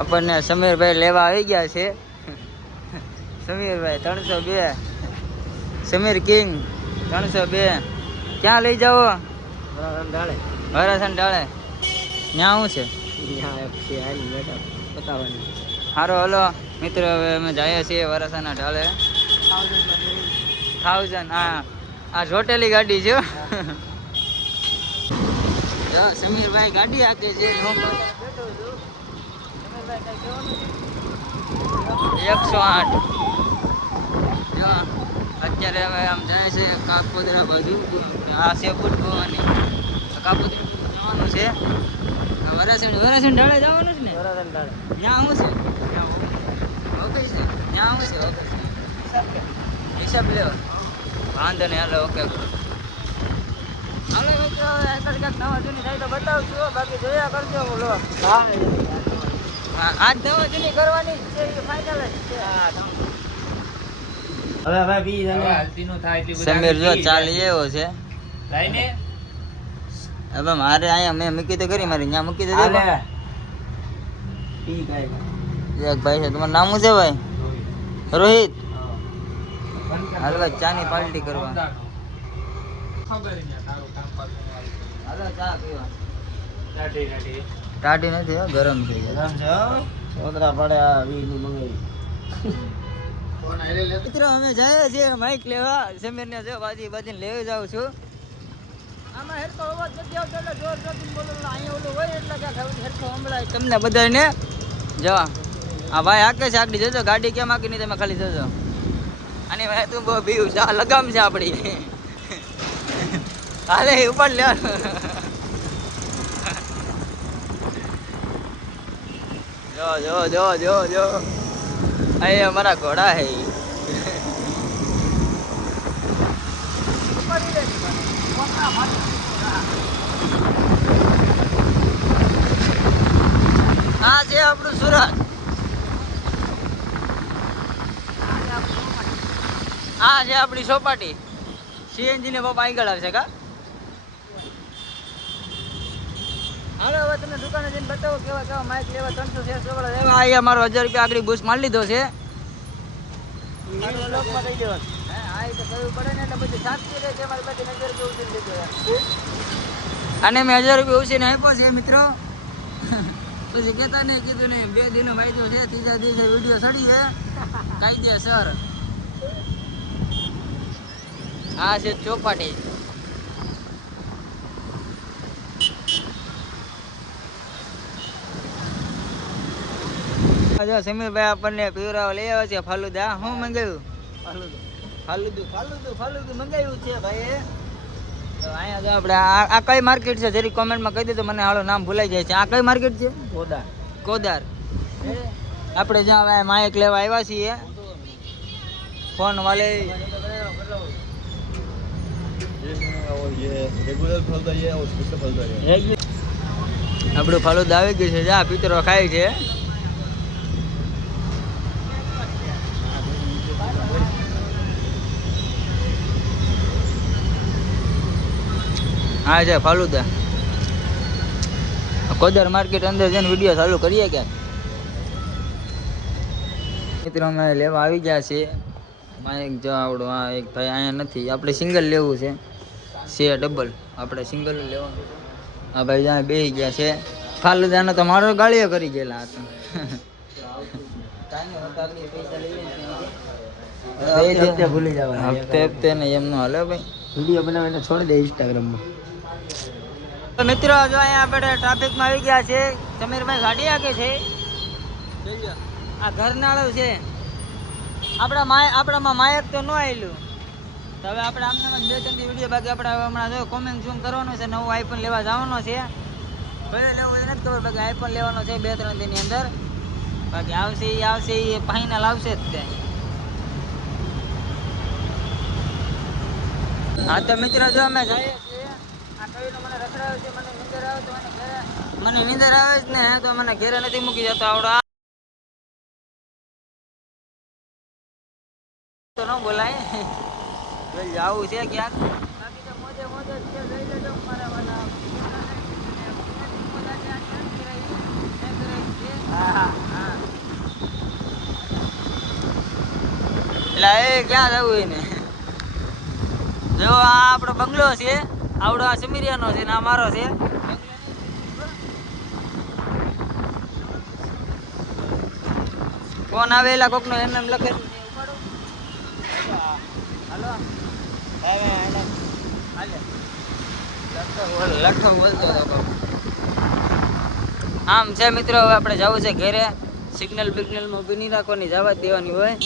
આપણને સમીરભાઈ લેવા આવી ગયા છે. સમીરભાઈ 302 સમીર કિંગ 302 ક્યાં લઈ જાઓ? વરાસણ ડાળે. ત્યાં શું છે? સારો હલો મિત્રો, હવે અમે જઈએ છીએ વરાસાના ઢાળે. 1000. આ જોટેલી ગાડી છે. સમીરભાઈ ગાડી હાકે છે. 108. અત્યારે હવે આમ જાય છે કાપોદરા બાજુ. આ છે ફૂટવાની કાપોદરા જવાનું છે. વરાસણ ઢાળે જવાનું છે ને. ત્યાં આવું છે ઓકે છે. ત્યાં આવું છે ઓકે હિસાબ લેવા વાંધો નહીં. હાલો ઓકે હાલો મિત્રો, આગળ ક્યાંક નવા જૂની થાય તો બતાવશું. બાકી જોયા કરજો બોલો. આજ નવા જૂની કરવાની છે એ ફાઇનલ જ છે. હવે ભાઈ હાલતીનું થાય એટલી બધી સમીર જો ચાલી એવો છે. લઈને હવે મારે અહીંયા મેં મૂકી તો કરી, મારી ત્યાં મૂકી તો દે. એક ભાઈ છે, તમારું નામ શું છે ભાઈ? રોહિત. હાલ ભાઈ ચાની પાર્ટી કરવા. હાલો ચા પીવા. ટાટી નથી હો, ગરમ થઈ ગયા. સોદરા પડે આ વીનું મંગાવી. મિત્રો અમે જઈએ છીએ માઇક લેવા. સમીરને જો બાજીને લેવી જાઉં છું. આમાં હેરકો અવાજ નથી આવતો એટલે જોર જોરથી બોલો. અહીંયા ઓલું હોય એટલે ક્યાંક હેરકો સંભળાય તમને બધાને. જો આ ભાઈ હાકે છે આગળ જોજો. ગાડી કેમ હાકી નહીં તમે ખાલી જોજો. આની ભાઈ તું બહુ બીવું છે. આ લગામ છે આપણી. હાલે ઉપર લે. જો જો જો જો જો અહીં અમારા ઘોડા હે. આ છે આપણું સુરત. આ છે આપણી ચોપાટી. સીએનજી ને બાપા આગળ આવશે કા. હાલો હવે તમને દુકાને જઈને બતાવો કેવા કેવા માઇક લેવા. 360 વાળા લેવા. અહીંયા મારો 1000 રૂપિયા આગળ બૂસ્ટ મારી લીધો છે. અને મેં 1000 રૂપિયા ઉછીને આપ્યો છે મિત્રો. પછી કહેતા નહીં કીધું નહીં. 2 દિનો વાયદો છે. 3જા દિવસે વિડીયો સડી છે કાયદેસર. આ છે ચોપાટી. સમીરભાઈ આપણને પીવરાવા લઈ આવે છે ફાલુદા. શું મંગાવ્યું? ફાલુદું મંગાવ્યું છે ભાઈ. તો અહીંયા જો આપણે આ કઈ માર્કેટ છે જરી કોમેન્ટમાં કહી દે તો મને હાલો નામ ભૂલાઈ જાય છે. આ કઈ માર્કેટ છે? કોદાર. આપણે જ્યાં હવે માઇક લેવા આવ્યા છીએ ફોન વાલે. આપણું ફાલુદા આવી ગયું છે. જા પિતરો ખાય છે. હા છે ફાલુદા. કોદર માર્કેટ અંદર જઈને વિડીયો ચાલુ કરીએ ક્યાંક. મિત્રો અમે લેવા આવી ગયા છે માઇક. જો આવડો આ એક ભાઈ અહીંયા નથી. આપણે સિંગલ લેવું છે. ડબલ આપણે સિંગલ લેવાનું. આ ભાઈ જ્યાં બેસી ગયા છે. ફાલુદાનો તો મારો ગાળીઓ કરી ગયેલા હતા. ભૂલી જવા હપ્તે ને એમ નો હાલે ભાઈ. વિડીયો બનાવીને છોડી દે ઇન્સ્ટાગ્રામમાં. તો મિત્રો જો અહીંયા આપણે ટ્રાફિકમાં આવી ગયા છે. સમીરભાઈ ગાડી હાકે છે. આ ઘરનાળું છે. આપણામાં માયક તો ન આવેલું. તો હવે આપણે આમને 2-3 વિડીયો બાકી આપણે હવે હમણાં જો કોમેન્ટ ઝૂમ કરવાનું છે. નવું આઈફોન લેવા જવાનો છે. કયો લેવું એ નથી ખબર. બાકી આઈફોન લેવાનો છે 2-3 દિનની અંદર. બાકી આવશે એ ફાઇનલ આવશે જ તે. હા તો મિત્રો જો અમે જઈએ છીએ. આ કયું મને રખડાવે છે. મને નીંદર આવે તો મને નીંદર આવે જ ને તો મને ઘેરે નથી મૂકી જતો. આવડો તો ન બોલાય. આવું છે ક્યાંક. બાકી તો મોજે જ છે. લઈ લેજો મારા વાલા. એટલે એ ક્યાં જવું એને જો આ આપણો બંગલો છે, આવડો આ સમીરિયાનો છે ને આ મારો છે. ફોન આવેલા કોકનો એમ એમ લખે લખો બોલતો હતો. આમ છે મિત્રો, હવે આપણે જવું છે ઘરે. સિગ્નલ બિગ્નલમાં બની રાખવાની, જવા દેવાની હોય.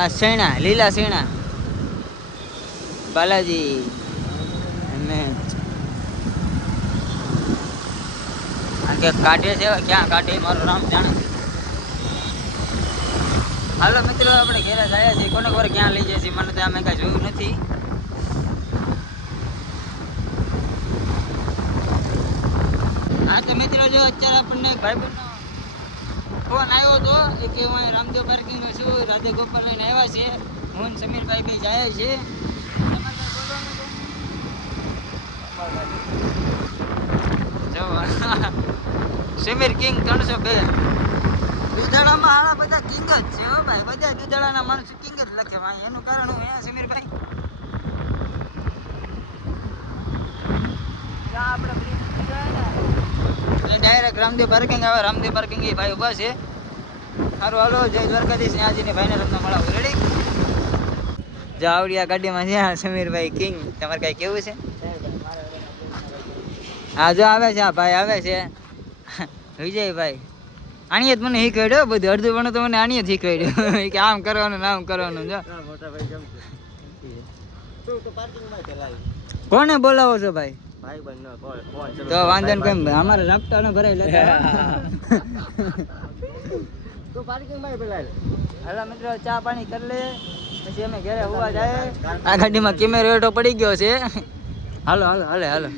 આ શેણા, લીલા શેણા બાલાજી અને કે કાઢે છે, ક્યાં કાઢે મારું રામ જાણે. હાલો મિત્રો, આપણે ઘેરે જાય છીએ. કોને ખબર ક્યાં લઈ જાય છે, મને તો અમે કાંઈ જોયું નથી. હા તો મિત્રો, જો અત્યારે આપણને એક ભાઈબંધનો ફોન આવ્યો હતો કે હું રામદેવ પાર્કિંગમાં છું, રાધે ગોપાલ લઈને આવ્યા છે. હું ને સમીરભાઈ ભાઈ જાય છે. જો સમીર કિંગ 302 દુધાળામાં હાડા બધા કિંગ જ છે હો ભાઈ. બધા દુધાળાના માણસો કિંગ જ લખે ભાઈ. એનું કારણ હું હે સમીરભાઈ, આપણે ડાયરેક્ટ રામદેવ પાર્કિંગ આવે. રામદેવ પાર્કિંગ એ ભાઈ ઉભા છે. સારું હાલો, જય દ્વારકાધીશ. આજની ભાઈને તમને મળાવું. રેડી? જો આવડી આ ગાડીમાં છે સમીરભાઈ કિંગ. તમારે કાંઈ કેવું છે? હા જો આવે છે, આ ભાઈ આવે છે વિજયભાઈ. આણીએ જ મને શીખવાડ્યો બધું. અડધું પણ તો મને આણીએ જ શીખવાડ્યું કે આમ કરવાનું ને આમ કરવાનું. જો કોને બોલાવો છો ભાઈ? તો વાંધો ને કેમ અમારે રાપટા ને ભરાઈ લેતા. હાલો મિત્રો, ચા પાણી કરી લે પછી અમે ઘરે હોવા જાય. આ ગાડીમાં કેમેરો એટો પડી ગયો છે. હાલો હાલો હાલે હાલો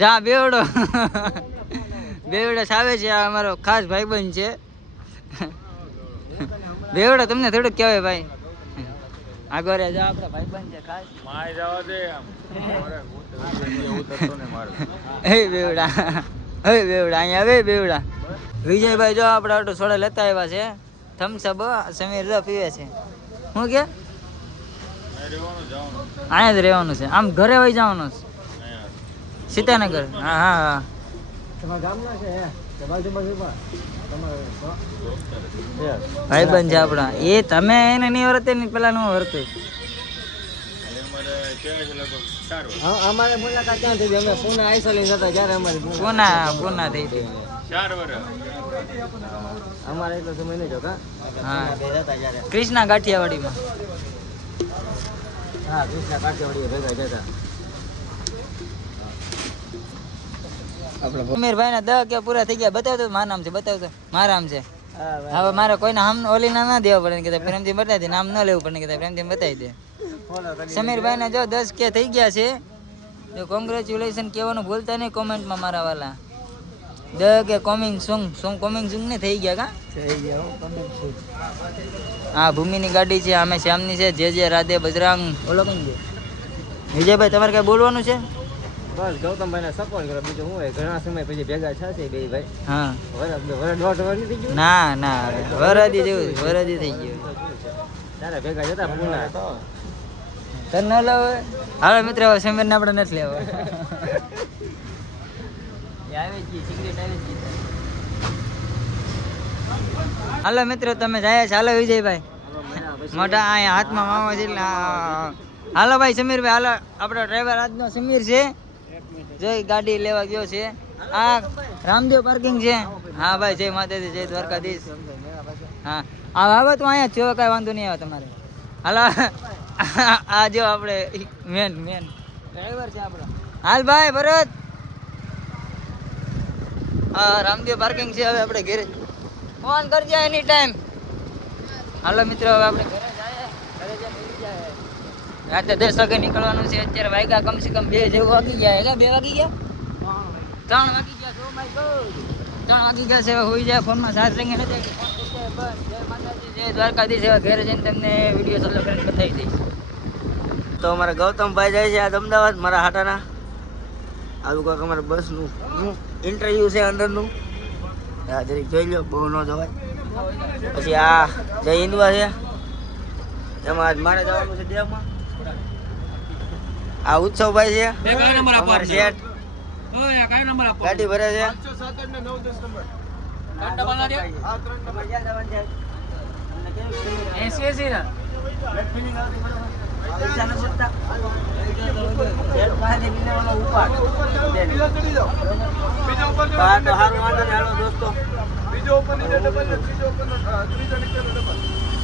જા બેવડો. બેવડો સાવે છે, આ અમારો ખાસ ભાઈબંધ છે. બેવડો તમને થોડુંક કહેવાય ભાઈ. આગળ જા, આપણા ભાઈબંધ છે ખાસ. હે બેવડા, હે બેવડા, અહીંયા આવે બેવડા. વિજયભાઈ જો આપણે આટો સોડા લેતા આવ્યા છે. થમ્સઅપ સમીર જો પીવે છે. શું કે અહીંયા જ રહેવાનું છે? આમ ઘરે વહી જવાનું છે સીતાનગર? હા હા હા. ભાઈબંધ છે આપણા. એ તમે એને નહીં વર્તે ને પેલા નું વર્તે. અમારે મુલાકાત ક્યાં થઈ ગઈ? અમે પૂના આઈસોલેશન હતા જ્યારે અમારી પૂના થઈ હતી. 4 વર્ષ અમારે એટલો સમય નહીં જોકા. હા, કૃષ્ણા ગાંઠિયાવાડીમાં. હા, કૃષ્ણા ગાંઠિયાવાડી ભેગા જતા. સમીરભાઈ ના 10 કે પૂરા થઈ ગયા. બતાવતો મારું નામ છે, બતાવતો મારા નામ છે. હવે મારે કોઈને આમ ઓલી ના દેવા પડે કે પ્રેમથી બતાવી દે. નામ ન લેવું પડે કે પ્રેમથી બતાવી દે. સમીરભાઈ ને જો 10 કે થઈ ગયા છે. તો કોંગ્રેચ્યુલેશન કહેવાનું ભૂલતા નહીં કોમેન્ટમાં મારા વાલા. 10 કે કોમિંગ સોંગ કોમિંગ સોંગ ને થઈ ગયા કા? થઈ ગયા. હા, ભૂમિની ગાડી છે, અમે શ્યામની છે. જે રાધે બજરાંગ. બોલો કઈ છે વિજયભાઈ, તમારે કઈ બોલવાનું છે? બસ ગૌતમભાઈ ને સપોર્ટ કરો, બીજું શું હોય. ઘણા સમય પછી ભેગા થશે બે ભાઈ. હા, ના ના વરદી જેવું વરદી થઈ ગયું. તારે ભેગા જતા પૂના તને ન લાવે. હાલો મિત્ર, હવે સમીર ને આપણે નથી લેવા. આવી ગઈ સિગરેટ આવી ગઈ. હાલો મિત્રો, તમે જાય છે? હાલો વિજયભાઈ, મોટા અહીંયા હાથમાં મામા છે એટલે હાલો ભાઈ સમીરભાઈ. હાલો, આપણો ડ્રાઈવર આજનો સમીર છે. જોઈ ગાડી લેવા ગયો છે. આ રામદેવ પાર્કિંગ છે. હા ભાઈ, જય માતાજી, જય દ્વારકાધીશ. હા, આવે તો અહીંયા છો, કાંઈ વાંધો નહીં આવે તમારે. હાલો, આ જો આપણે મેન ડ્રાઈવર છે આપણો. હાલ ભાઈ ભરત, હા રામદેવ પાર્કિંગ છે. હવે આપણે ઘરે ફોન કરજે એની ટાઈમ. હાલો મિત્રો, હવે આપણે ઘરે જાય. ઘરે જઈને મળી જાય. રાતે 10 વાગે નીકળવાનું છે. અત્યારે વાગ્યા કમસે કમ 2 જેવું વાગી ગયા. 2 વાગી ગયા, 3 વાગી ગયા. સો માય ગોડ, 3 વાગી ગયા છે. હવે હોઈ જાય. ફોનમાં ચાર્જિંગ નથી. ફોન કરશે બસ. જય માતાજી, જય દ્વારકાધીશ. હવે ઘરે જઈને તમને વિડીયો ચાલુ કરીને બતાવી દઈશ. તો અમારા ગૌતમભાઈ જાય છે આજ અમદાવાદ મારા હાટાના. આવું કાંક અમારા બસનું ઇન્ટરવ્યુ છે અંદરનું. હા જરીક જોઈ લો, બહુ ન જોવાય. પછી આ જય હિન્દવા છે, એમાં આજ મારે જવાનું છે દેવમાં. આ ઉત્સવભાઈ છે, અમારે શેઠ ગાડી ભરે છે. દોસ્તો બીજો ઓપન ત્રીજો નીચે ડબલ.